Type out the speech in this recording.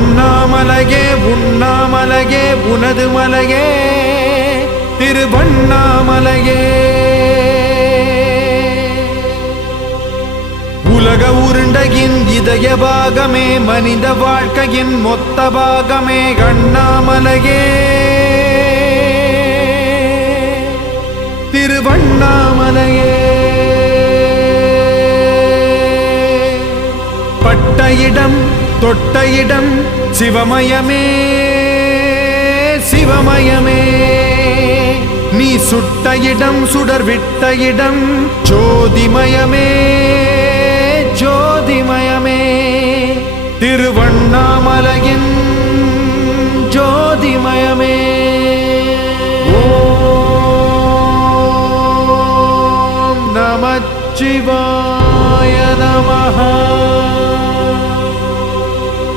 அண்ணாமலையே உண்ணாமலையே உனது மலையே திருவண்ணாமலையே. உலக உருண்டையின் இதய பாகமே மனித வாழ்க்கையின் மொத்த பாகமே அண்ணாமலையே திருவண்ணாமலையே. பட்ட இடம் தொட்ட இடம் சிவமயமே சிவமயமே. நீ சுட்ட இடம் சுடர் விட்ட இடம் ஜோதிமயமே ஜோதிமயமே. திருவண்ணாமலையின் ஜோதிமயமே. ஓம் நமச்சிவாய.